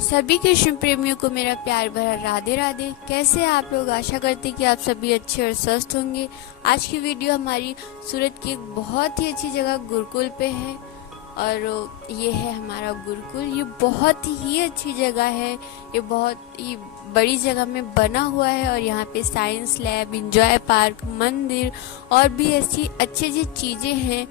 सभी कृष्ण प्रेमियों को मेरा प्यार भरा राधे राधे। कैसे हैं आप लोग? आशा करते कि आप सभी अच्छे और स्वस्थ होंगे। आज की वीडियो हमारी सूरत की एक बहुत ही अच्छी जगह गुरुकुल पे है और ये है हमारा गुरुकुल। ये बहुत ही अच्छी जगह है। ये बहुत ही बड़ी जगह में बना हुआ है और यहाँ पे साइंस लैब, इंजॉय पार्क, मंदिर और भी ऐसी अच्छी अच्छी चीज़ें हैं।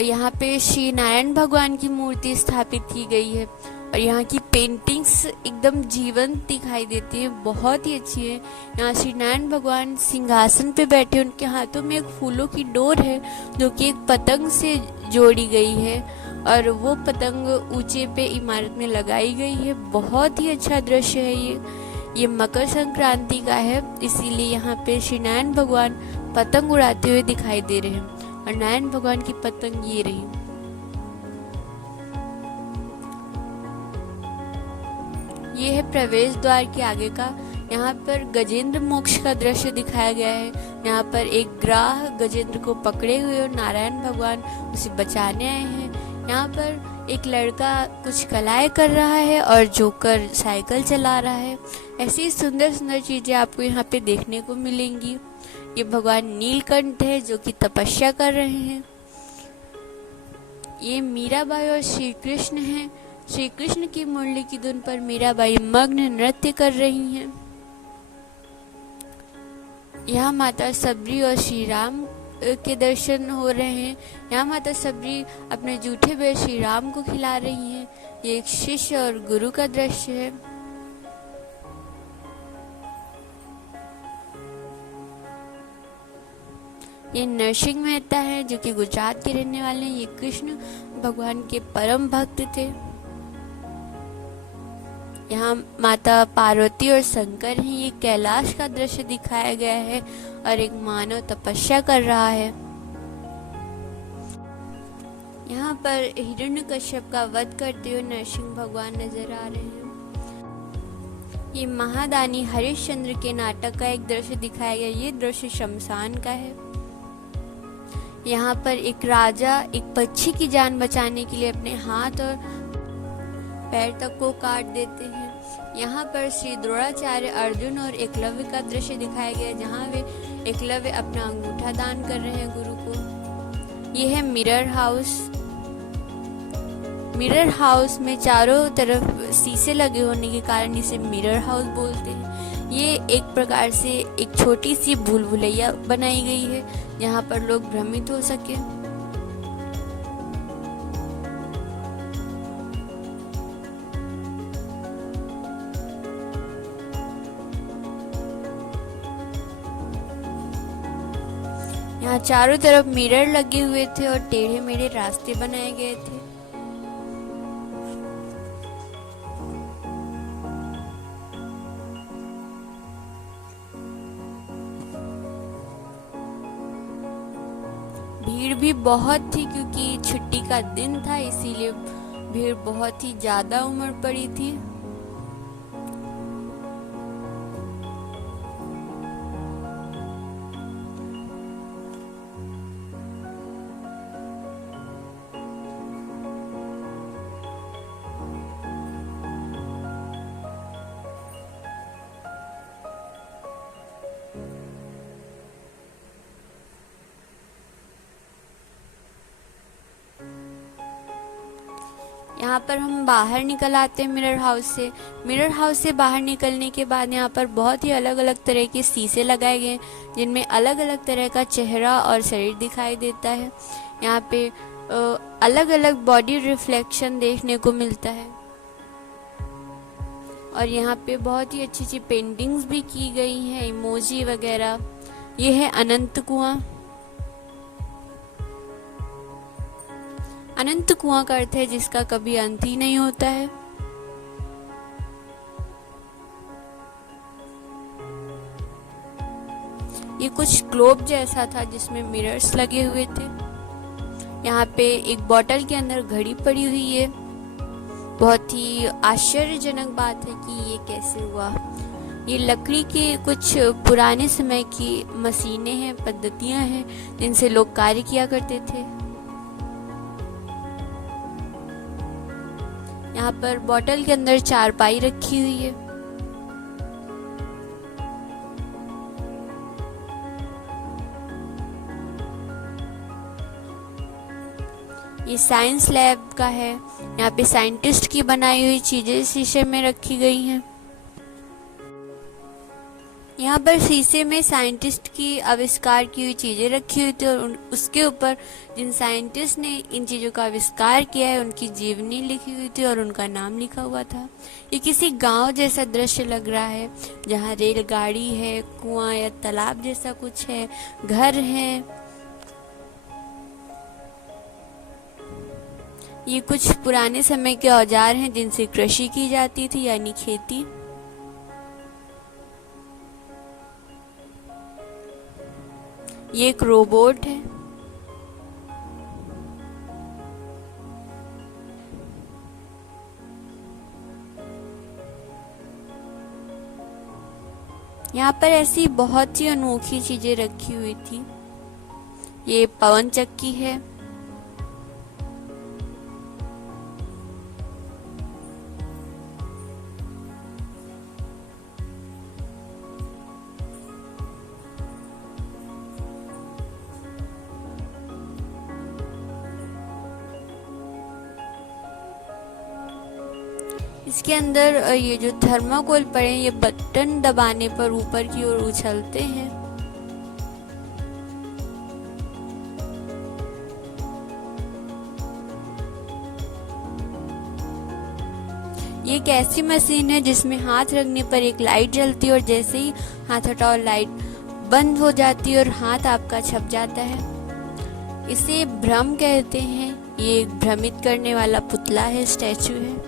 यहाँ पे श्री नारायण भगवान की मूर्ति स्थापित की गई है और यहाँ की पेंटिंग्स एकदम जीवंत दिखाई देती है, बहुत ही अच्छी है। यहाँ श्री नारायण भगवान सिंहासन पे बैठे, उनके हाथों में एक फूलों की डोर है जो कि एक पतंग से जोड़ी गई है और वो पतंग ऊंचे पे इमारत में लगाई गई है। बहुत ही अच्छा दृश्य है ये मकर संक्रांति का है, इसीलिए यहाँ पे श्री नारायण भगवान पतंग उड़ाते हुए दिखाई दे रहे हैं और नारायण भगवान की पतंग ये रही। ये है प्रवेश द्वार के आगे का। यहाँ पर गजेंद्र मोक्ष का दृश्य दिखाया गया है। यहाँ पर एक ग्राह गजेंद्र को पकड़े हुए और नारायण भगवान उसे बचाने आए हैं। यहाँ पर एक लड़का कुछ कलाएं कर रहा है और जोकर साइकिल चला रहा है। ऐसी सुंदर सुंदर चीजें आपको यहाँ पे देखने को मिलेंगी। ये भगवान नीलकंठ है जो कि तपस्या कर रहे हैं। ये मीराबाई और श्री कृष्ण हैं। श्री कृष्ण की मुरली की धुन पर मीराबाई मग्न नृत्य कर रही हैं। यहाँ माता सबरी और श्री राम के दर्शन हो रहे हैं। यहाँ माता सबरी अपने जूठे बेर श्री राम को खिला रही हैं। ये एक शिष्य और गुरु का दृश्य है। ये नरसिंह मेहता है जो कि गुजरात के रहने वाले हैं। ये कृष्ण भगवान के परम भक्त थे। यहाँ माता पार्वती और शंकर हैं। ये कैलाश का दृश्य दिखाया गया है और एक मानव तपस्या कर रहा है। यहाँ पर हिरण्यकश्यप का वध करते हुए नरसिंह भगवान नजर आ रहे हैं। ये महादानी हरिश्चंद्र के नाटक का एक दृश्य दिखाया गया। ये दृश्य शमशान का है। यहाँ पर एक राजा एक पक्षी की जान बचाने के लिए अपने हाथ और पैर तक को काट देते हैं। यहाँ पर श्री द्रोणाचार्य, अर्जुन और एकलव्य का दृश्य दिखाया गया, जहाँ वे एकलव्य अपना अंगूठा दान कर रहे हैं गुरु को। ये है मिरर हाउस। मिरर हाउस में चारों तरफ शीशे लगे होने के कारण इसे मिरर हाउस बोलते हैं। ये एक प्रकार से एक छोटी सी भूल भुलैया बनाई गई है जहाँ पर लोग भ्रमित हो सके। यहाँ चारों तरफ मिरर लगे हुए थे और टेढ़े मेढ़े रास्ते बनाए गए थे। भीड़ भी बहुत थी क्योंकि छुट्टी का दिन था, इसीलिए भीड़ बहुत ही ज्यादा उमड़ पड़ी थी। यहाँ पर हम बाहर निकल आते हैं मिरर हाउस से। मिरर हाउस से बाहर निकलने के बाद यहाँ पर बहुत ही अलग अलग तरह के शीशे लगाए गए जिनमें अलग अलग तरह का चेहरा और शरीर दिखाई देता है। यहाँ पे अलग अलग बॉडी रिफ्लेक्शन देखने को मिलता है और यहाँ पे बहुत ही अच्छी अच्छी पेंटिंग्स भी की गई हैं, इमोजी वगैरह। ये है अनंत कुआं। अनंत कुआं का अर्थ है जिसका कभी अंत ही नहीं होता है। ये कुछ ग्लोब जैसा था जिसमें मिरर्स लगे हुए थे। यहाँ पे एक बोतल के अंदर घड़ी पड़ी हुई है। बहुत ही आश्चर्यजनक बात है कि ये कैसे हुआ। ये लकड़ी के कुछ पुराने समय की मशीनें हैं, पद्धतियां हैं जिनसे लोग कार्य किया करते थे। यहाँ पर बॉटल के अंदर चारपाई रखी हुई है। ये साइंस लैब का है। यहाँ पे साइंटिस्ट की बनाई हुई चीजें शीशे में रखी गई हैं। यहाँ पर शीशे में साइंटिस्ट की आविष्कार की हुई चीजें रखी हुई थी और उसके ऊपर जिन साइंटिस्ट ने इन चीजों का आविष्कार किया है उनकी जीवनी लिखी हुई थी और उनका नाम लिखा हुआ था। ये किसी गांव जैसा दृश्य लग रहा है, जहाँ रेलगाड़ी है, कुआं या तालाब जैसा कुछ है, घर है। ये कुछ पुराने समय के औजार हैं जिनसे कृषि की जाती थी, यानी खेती। ये एक रोबोट है। यहाँ पर ऐसी बहुत सी अनोखी चीजें रखी हुई थी। ये पवन चक्की है। इसके अंदर ये जो थर्माकोल पड़े ये बटन दबाने पर ऊपर की ओर उछलते हैं। ये एक ऐसी मशीन है जिसमें हाथ रखने पर एक लाइट जलती है और जैसे ही हाथ हटाओ लाइट बंद हो जाती है और हाथ आपका छप जाता है। इसे भ्रम कहते हैं। ये एक भ्रमित करने वाला पुतला है, स्टैचू है।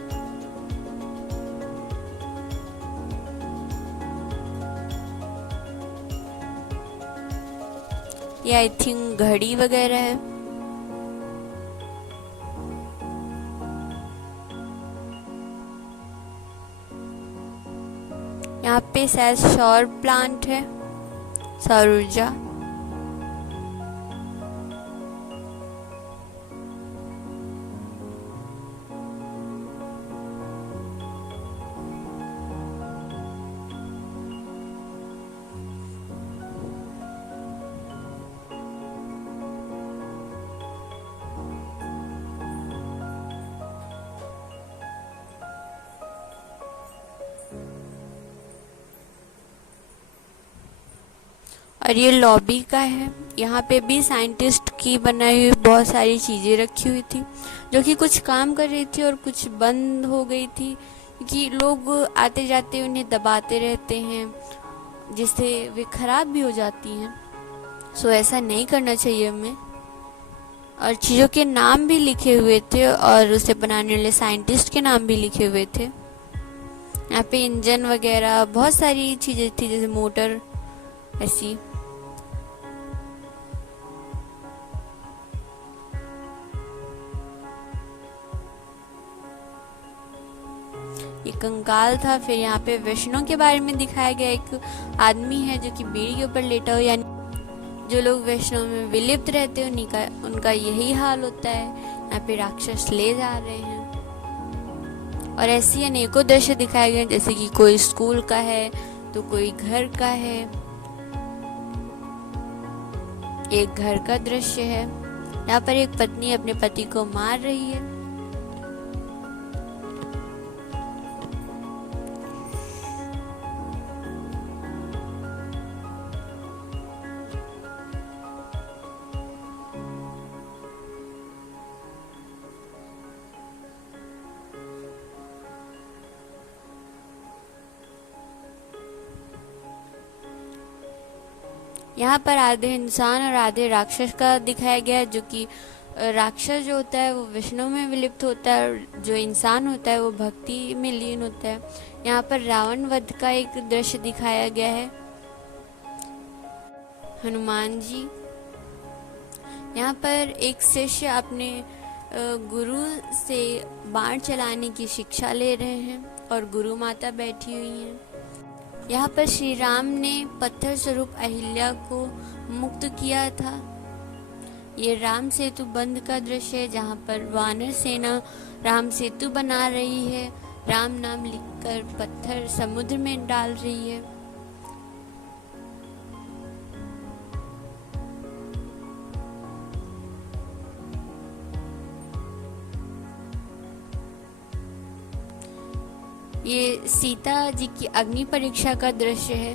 ये आई थिंक घड़ी वगैरह है। यहाँ पे शायद सौर प्लांट है, सौर ऊर्जा। और ये लॉबी का है। यहाँ पे भी साइंटिस्ट की बनाई हुई बहुत सारी चीज़ें रखी हुई थी जो कि कुछ काम कर रही थी और कुछ बंद हो गई थी क्योंकि लोग आते जाते उन्हें दबाते रहते हैं जिससे वे खराब भी हो जाती हैं। सो ऐसा नहीं करना चाहिए हमें। और चीज़ों के नाम भी लिखे हुए थे और उसे बनाने वाले साइंटिस्ट के नाम भी लिखे हुए थे। यहाँ पे इंजन वगैरह बहुत सारी चीज़ें थी, जैसे मोटर ऐसी। ये कंकाल था। फिर यहाँ पे वैष्णव के बारे में दिखाया गया। एक आदमी है जो कि बीड़ी के ऊपर लेटा हो, यानी जो लोग वैष्णव में विलिप्त रहते हैं उनका यही हाल होता है। यहाँ पे राक्षस ले जा रहे हैं और ऐसी अनेकों दृश्य दिखाए गए, जैसे कि कोई स्कूल का है तो कोई घर का है। एक घर का दृश्य है। यहाँ पर एक पत्नी अपने पति को मार रही है। यहाँ पर आधे इंसान और आधे राक्षस का दिखाया गया है, जो कि राक्षस जो होता है वो विष्णु में विलिप्त होता है और जो इंसान होता है वो भक्ति में लीन होता है। यहाँ पर रावण वध का एक दृश्य दिखाया गया है। हनुमान जी। यहाँ पर एक शिष्य अपने गुरु से बाण चलाने की शिक्षा ले रहे हैं और गुरु माता बैठी हुई हैं। यहाँ पर श्री राम ने पत्थर स्वरूप अहिल्या को मुक्त किया था। ये राम सेतु बंध का दृश्य है, जहाँ पर वानर सेना राम सेतु बना रही है, राम नाम लिखकर पत्थर समुद्र में डाल रही है। ये सीता जी की अग्नि परीक्षा का दृश्य है।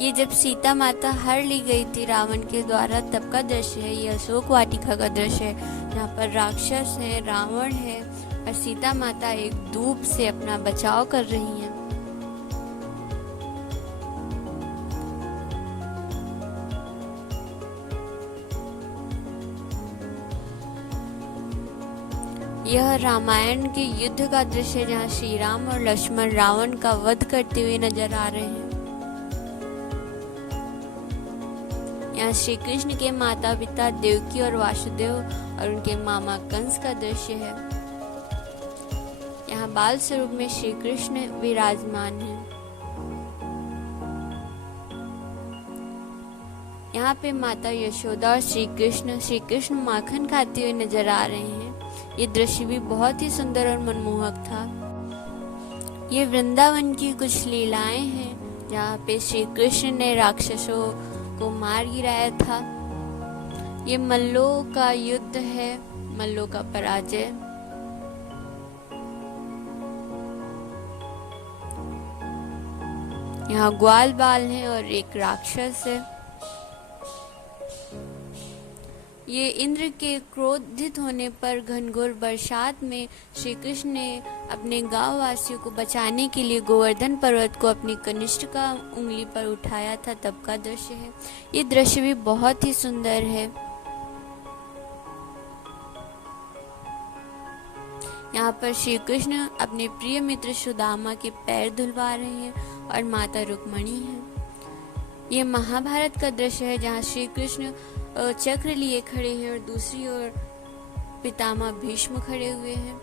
ये जब सीता माता हर ली गई थी रावण के द्वारा तब का दृश्य है। ये अशोक वाटिका का दृश्य है, यहाँ पर राक्षस है, रावण है और सीता माता एक दूब से अपना बचाव कर रही हैं। यह रामायण के युद्ध का दृश्य है, जहाँ श्री राम और लक्ष्मण रावण का वध करते हुए नजर आ रहे हैं। यहाँ श्री कृष्ण के माता पिता देवकी और वासुदेव और उनके मामा कंस का दृश्य है। यहाँ बाल स्वरूप में श्री कृष्ण विराजमान है। यहाँ पे माता यशोदा और श्री कृष्ण माखन खाते हुए नजर आ रहे हैं। ये दृश्य भी बहुत ही सुंदर और मनमोहक था। ये वृंदावन की कुछ लीलाएं हैं, जहाँ पे श्री कृष्ण ने राक्षसों को मार गिराया था। ये मल्लों का युद्ध है, मल्लों का पराजय। यहाँ ग्वाल बाल है और एक राक्षस है। ये इंद्र के क्रोधित होने पर घनघोर बरसात में श्री कृष्ण ने अपने गांव वासियों को बचाने के लिए गोवर्धन पर्वत को अपनी कनिष्ठिका उंगली पर उठाया था, तब का दृश्य है। ये दृश्य भी बहुत ही सुंदर है। यहाँ पर श्री कृष्ण अपने प्रिय मित्र सुदामा के पैर धुलवा रहे हैं और माता रुक्मणी है। ये महाभारत का दृश्य है, जहाँ श्री कृष्ण चक्र लिए खड़े हैं और दूसरी ओर पितामह भीष्म खड़े हुए हैं।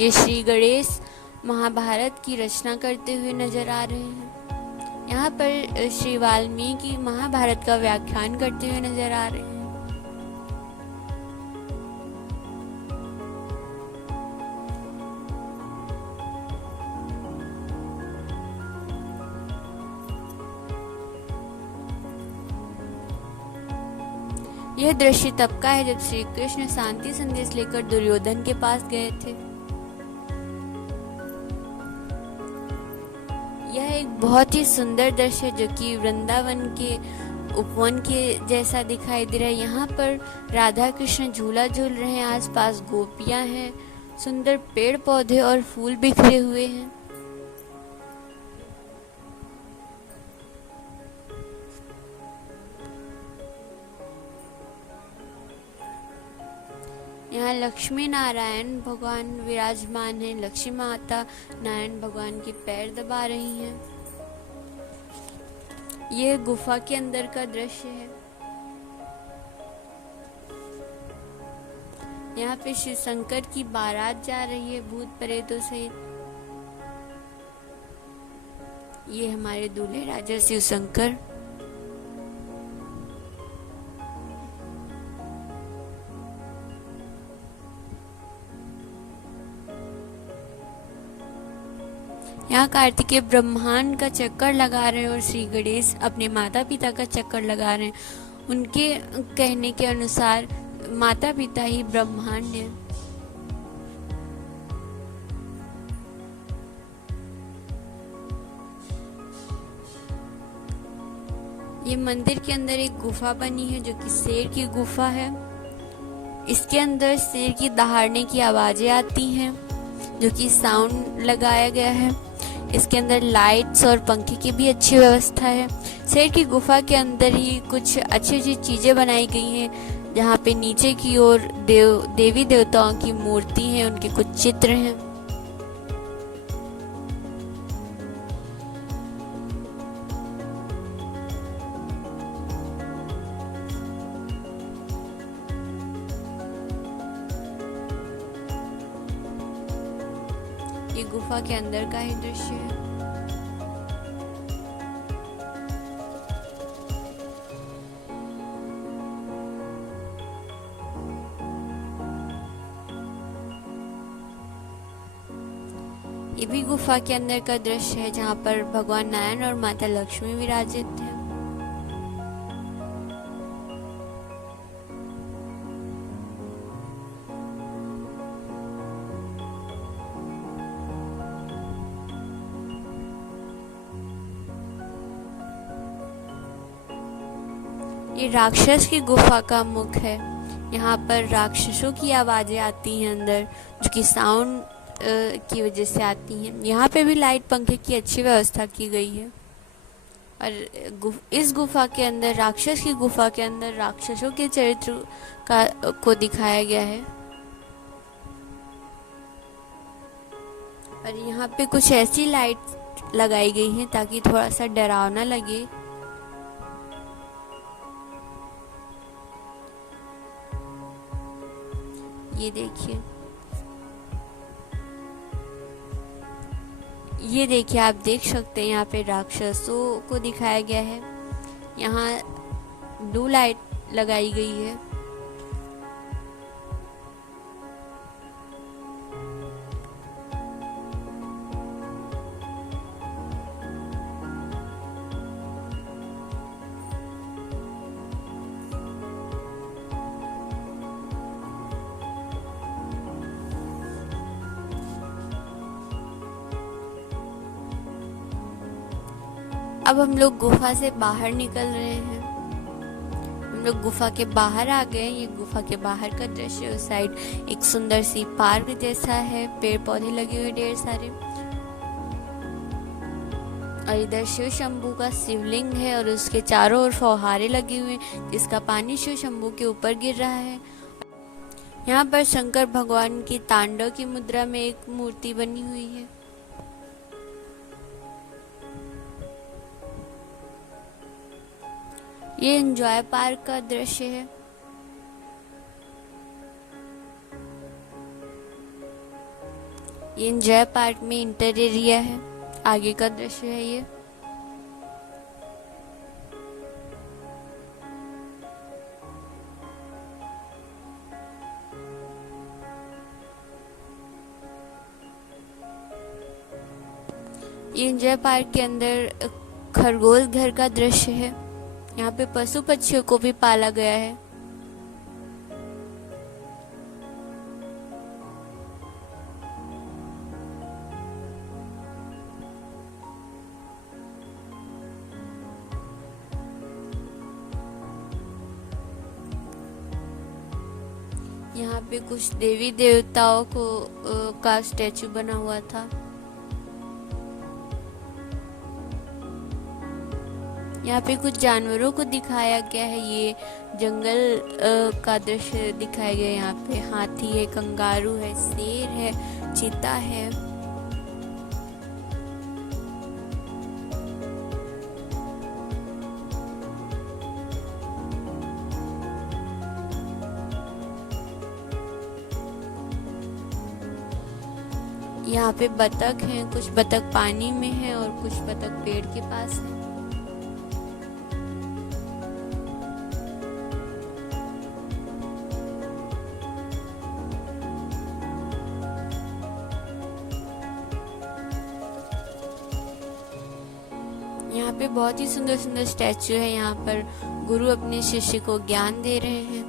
ये श्री गणेश महाभारत की रचना करते हुए नजर आ रहे हैं। यहाँ पर श्री वाल्मीकि महाभारत का व्याख्यान करते हुए नजर आ रहे हैं। यह दृश्य तब का है जब श्री कृष्ण शांति संदेश लेकर दुर्योधन के पास गए थे। यह एक बहुत ही सुंदर दृश्य है, जो कि वृंदावन के उपवन के जैसा दिखाई दे रहा है। यहाँ पर राधा कृष्ण झूला झूल रहे हैं, आसपास गोपियां हैं, सुंदर पेड़ पौधे और फूल बिखरे हुए हैं। यहाँ लक्ष्मी नारायण भगवान विराजमान हैं। लक्ष्मी माता नारायण भगवान के पैर दबा रही हैं। ये गुफा के अंदर का दृश्य है। यहाँ पे शिव शंकर की बारात जा रही है भूत प्रेतों सहित। ये हमारे दूल्हे राजा शिव शंकर। यहाँ कार्तिकेय ब्रह्मांड का चक्कर लगा रहे हैं और श्री गणेश अपने माता पिता का चक्कर लगा रहे हैं। उनके कहने के अनुसार माता पिता ही ब्रह्मांड है। ये मंदिर के अंदर एक गुफा बनी है, जो कि शेर की गुफा है। इसके अंदर शेर की दहाड़ने की आवाजें आती हैं, जो कि साउंड लगाया गया है। इसके अंदर लाइट्स और पंखे की भी अच्छी व्यवस्था है। शेर की गुफा के अंदर ही कुछ अच्छी अच्छी चीजें बनाई गई हैं, जहाँ पे नीचे की ओर देवी देवताओं की मूर्ति है, उनके कुछ चित्र हैं। ये गुफा के अंदर का ही दृश्य है। ये भी गुफा के अंदर का दृश्य है जहाँ पर भगवान नारायण और माता लक्ष्मी विराजित हैं। ये राक्षस की गुफा का मुख है। यहाँ पर राक्षसों की आवाजें आती हैं अंदर, जो कि साउंड की वजह से आती हैं। यहाँ पे भी लाइट पंखे की अच्छी व्यवस्था की गई है। और इस गुफा के अंदर, राक्षस की गुफा के अंदर, राक्षसों के चरित्र को दिखाया गया है। और यहाँ पे कुछ ऐसी लाइट लगाई गई हैं ताकि थोड़ा सा डरावना लगे। ये देखिए आप देख सकते हैं यहाँ पे राक्षसों को दिखाया गया है। यहाँ ब्लू लाइट लगाई गई है। अब हम लोग गुफा से बाहर निकल रहे हैं। हम लोग गुफा के बाहर आ गए। ये गुफा के बाहर का दृश्य। उस साइड एक सुंदर सी पार्क जैसा है, पेड़ पौधे लगे हुए ढेर सारे। और इधर शिव शंभू का शिवलिंग है और उसके चारों ओर फौहारे लगे हुए हैं जिसका पानी शिव शंभू के ऊपर गिर रहा है। यहाँ पर शंकर भगवान की तांडव की मुद्रा में एक मूर्ति बनी हुई है। ये एंजॉय पार्क का दृश्य है। ये एंजॉय पार्क में इंटर एरिया है। आगे का दृश्य है ये। ये एंजॉय पार्क के अंदर खरगोश घर का दृश्य है। यहाँ पे पशु पक्षियों को भी पाला गया है। यहाँ पे कुछ देवी देवताओं का स्टैचू बना हुआ था। यहाँ पे कुछ जानवरों को दिखाया गया है। ये जंगल का दृश्य दिखाया गया है। यहाँ पे हाथी है, कंगारू है, शेर है, चीता है। यहाँ पे बतख हैं। कुछ बतख पानी में है और कुछ बतख पेड़ के पास है। यहाँ पे बहुत ही सुंदर सुंदर स्टैचू है। यहाँ पर गुरु अपने शिष्य को ज्ञान दे रहे हैं।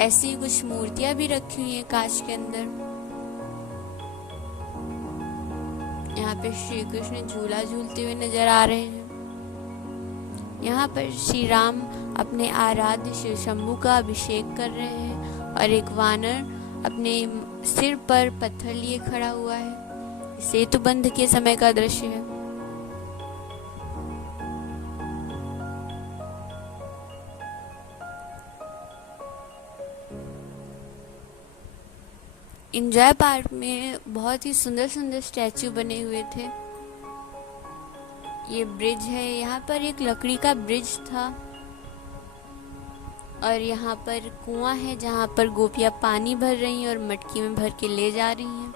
ऐसी कुछ मूर्तियां भी रखी हुई हैं कांच के अंदर। यहाँ पे श्री कृष्ण झूला झूलते हुए नजर आ रहे हैं। यहाँ पर श्री राम अपने आराध्य शिव शंभू का अभिषेक कर रहे हैं और एक वानर अपने सिर पर पत्थर लिए खड़ा हुआ है। सेतु बंध के समय का दृश्य है। एंजॉय पार्क में बहुत ही सुंदर सुंदर स्टैचू बने हुए थे। ये ब्रिज है। यहाँ पर एक लकड़ी का ब्रिज था और यहाँ पर कुआं है जहाँ पर गोपियाँ पानी भर रही हैं और मटकी में भर के ले जा रही हैं।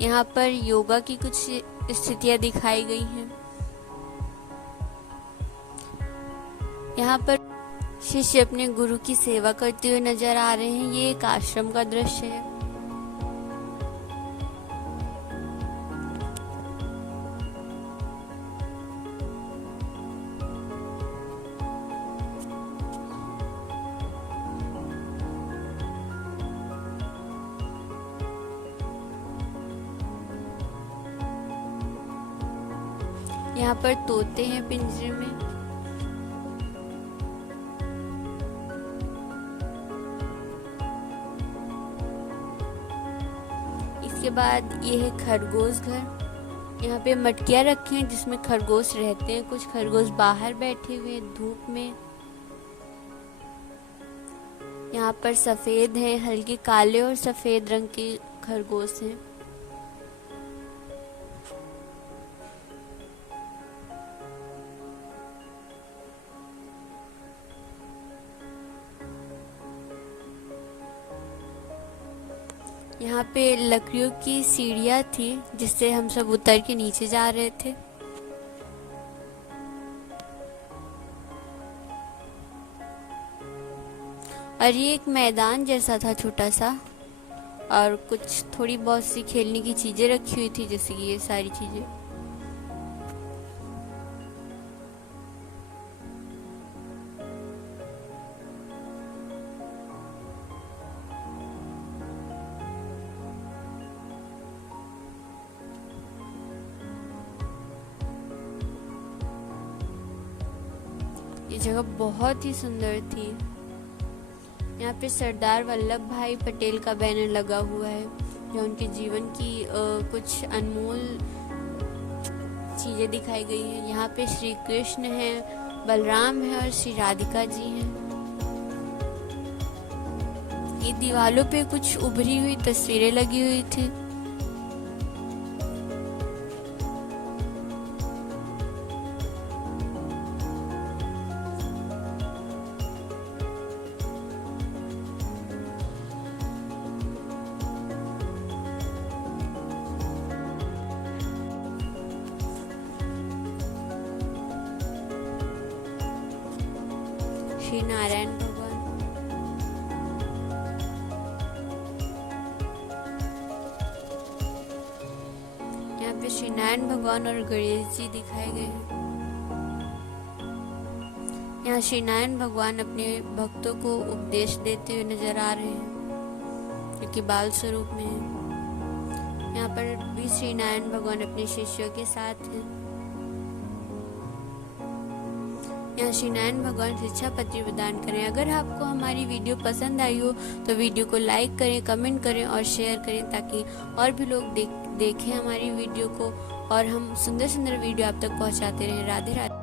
यहाँ पर योगा की कुछ स्थितियां दिखाई गई हैं। यहाँ पर शिष्य अपने गुरु की सेवा करते हुए नजर आ रहे हैं। ये एक आश्रम का दृश्य है। यहाँ पर तोते हैं पिंजरे में। इसके बाद ये है खरगोश घर। यहाँ पे मटकियाँ रखी हैं जिसमें खरगोश रहते हैं। कुछ खरगोश बाहर बैठे हुए हैं धूप में। यहाँ पर सफेद हैं, हल्के काले और सफेद रंग के खरगोश हैं। यहाँ पे लकड़ियों की सीढ़ियाँ थी जिससे हम सब उतर के नीचे जा रहे थे। और ये एक मैदान जैसा था छोटा सा, और कुछ थोड़ी बहुत सी खेलने की चीजें रखी हुई थी, जैसे कि ये सारी चीजें। ये जगह बहुत ही सुंदर थी। यहाँ पे सरदार वल्लभ भाई पटेल का बैनर लगा हुआ है, जो उनके जीवन की कुछ अनमोल चीजें दिखाई गई हैं। यहाँ पे श्री कृष्ण हैं, बलराम है और श्री राधिका जी हैं। ये दीवालों पे कुछ उभरी हुई तस्वीरें लगी हुई थी। श्री नारायण भगवान, यहाँ पे श्री नारायण भगवान और गणेश जी दिखाए गए हैं। यहाँ श्री नारायण भगवान अपने भक्तों को उपदेश देते हुए नजर आ रहे हैं, जो कि बाल स्वरूप में है। यहाँ पर भी श्री नारायण भगवान अपने शिष्यों के साथ हैं। यहाँ श्री नारायण भगवान शिक्षा पत्र प्रदान करें। अगर आपको हमारी वीडियो पसंद आई हो तो वीडियो को लाइक करें, कमेंट करें और शेयर करें, ताकि और भी लोग देखें हमारी वीडियो को, और हम सुंदर सुंदर वीडियो आप तक पहुंचाते रहें। राधे राधे।